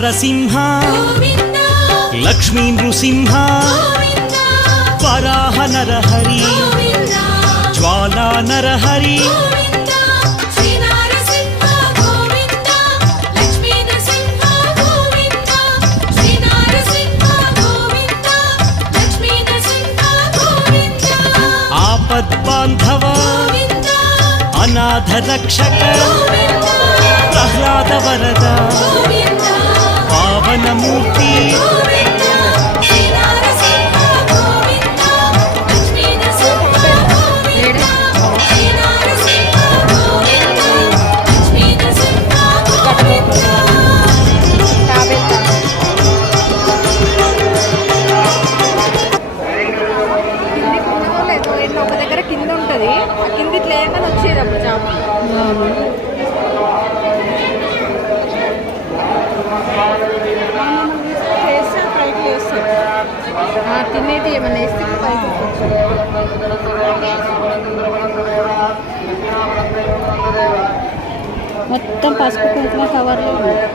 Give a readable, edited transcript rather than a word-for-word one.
నారసింహ లక్ష్మీ నృసింహ వరాహ నరహరి జ్వాలా నరహరి ఆపద్బాంధవ అనాథ రక్షక ప్రహ్లాద వరద పావనమూర్తి ఒక దగ్గర కింద ఉంటుంది, ఆ కింద ఇట్లా ఏమైనా వచ్చేది అప్పుడు చేప. ఫ్రైకి వేస్తారు, తినేది ఏమైనా వేస్తే పైకి. మొత్తం పసుపు కుంకుమ కవర్లో ఉన్నాయి.